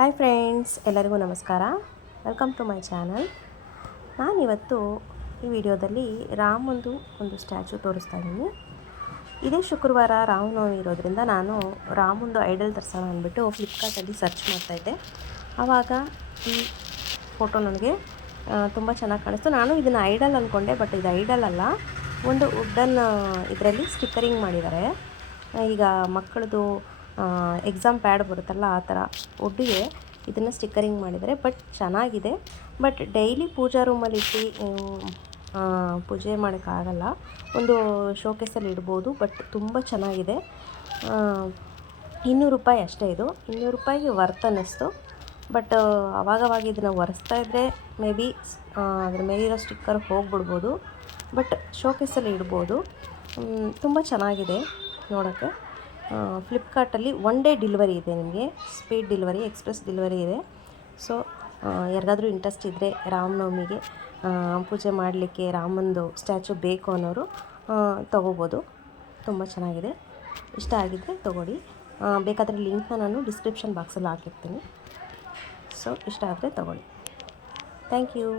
Hi friends, ಎಲ್ಲರಿಗೂ ನಮಸ್ಕಾರ. Welcome to my channel. ನಾನಿವತ್ತು ಈ ವಿಡಿಯೋದಲ್ಲಿ ರಾಮಂದು ಒಂದು ಸ್ಟ್ಯಾಚು ತೋರಿಸ್ತಾ ಇದ್ದೀನಿ. ಇದೇ ಶುಕ್ರವಾರ ರಾಮನವಮಿ ಇರೋದ್ರಿಂದ ನಾನು ರಾಮಂದು ಐಡಲ್ ತರಿಸೋಣ ಅಂದ್ಬಿಟ್ಟು ಫ್ಲಿಪ್ಕಾರ್ಟಲ್ಲಿ ಸರ್ಚ್ ಮಾಡ್ತಾಯಿದ್ದೆ. ಆವಾಗ ಈ ಫೋಟೋ ನನಗೆ ತುಂಬ ಚೆನ್ನಾಗಿ ಕಾಣಿಸ್ತು. ನಾನು ಇದನ್ನು ಐಡಲ್ ಅಂದ್ಕೊಂಡೆ, ಬಟ್ ಇದು ಐಡಲ್ ಅಲ್ಲ, ಒಂದು ವುಡ್ಡನ್ ಇದರಲ್ಲಿ ಸ್ಟಿಕ್ಕರಿಂಗ್ ಮಾಡಿದ್ದಾರೆ. ಈಗ ಮಕ್ಕಳದು ಎಕ್ಸಾಮ್ ಪ್ಯಾಡ್ ಬರುತ್ತಲ್ಲ, ಆ ಥರ ವುಡ್ಡಿಗೆ ಇದನ್ನು ಸ್ಟಿಕ್ಕರಿಂಗ್ ಮಾಡಿದ್ದಾರೆ. ಬಟ್ ಚೆನ್ನಾಗಿದೆ. ಬಟ್ ಡೈಲಿ ಪೂಜಾ ರೂಮಲ್ಲಿ ಇಟ್ಟು ಪೂಜೆ ಮಾಡೋಕ್ಕಾಗಲ್ಲ. ಒಂದು ಶೋಕೇಸಲ್ಲಿ ಇಡ್ಬೋದು. ಬಟ್ ತುಂಬ ಚೆನ್ನಾಗಿದೆ. 200 ರೂಪಾಯಿ ಅಷ್ಟೇ. ಇದು 200 ರೂಪಾಯಿಗೆ ವರ್ತ್ ಅನ್ನಿಸ್ತು. ಬಟ್ ಅವಾಗವಾಗ ಇದನ್ನು ಒರೆಸ್ತಾ ಇದ್ದರೆ ಮೇ ಬಿ ಅದ್ರ ಮೇಲಿರೋ ಸ್ಟಿಕ್ಕರ್ ಹೋಗ್ಬಿಡ್ಬೋದು. ಬಟ್ ಶೋಕೇಸಲ್ಲಿ ಇಡ್ಬೋದು. ತುಂಬ ಚೆನ್ನಾಗಿದೆ ನೋಡೋಕ್ಕೆ. ಫ್ಲಿಪ್ಕಾರ್ಟಲ್ಲಿ 1 ಡೇ ಡೆಲಿವರಿ ಇದೆ. ನಿಮಗೆ ಸ್ಪೀಡ್ ಡೆಲಿವರಿ, ಎಕ್ಸ್ಪ್ರೆಸ್ ಡೆಲಿವರಿ ಇದೆ. ಸೊ ಯಾರಿಗಾದ್ರೂ ಇಂಟ್ರೆಸ್ಟ್ ಇದ್ದರೆ ರಾಮನವಮಿಗೆ ಪೂಜೆ ಮಾಡಲಿಕ್ಕೆ ರಾಮಂದು ಸ್ಟ್ಯಾಚು ಬೇಕು ಅನ್ನೋರು ತೊಗೋಬೋದು. ತುಂಬ ಚೆನ್ನಾಗಿದೆ. ಇಷ್ಟ ಆಗಿದ್ದರೆ ತೊಗೊಳ್ಳಿ. ಬೇಕಾದರೆ ಲಿಂಕ್ನ ನಾನು ಡಿಸ್ಕ್ರಿಪ್ಷನ್ ಬಾಕ್ಸಲ್ಲಿ ಹಾಕಿರ್ತೀನಿ. ಸೊ ಇಷ್ಟ ಆದರೆ ತೊಗೊಳ್ಳಿ. Thank you.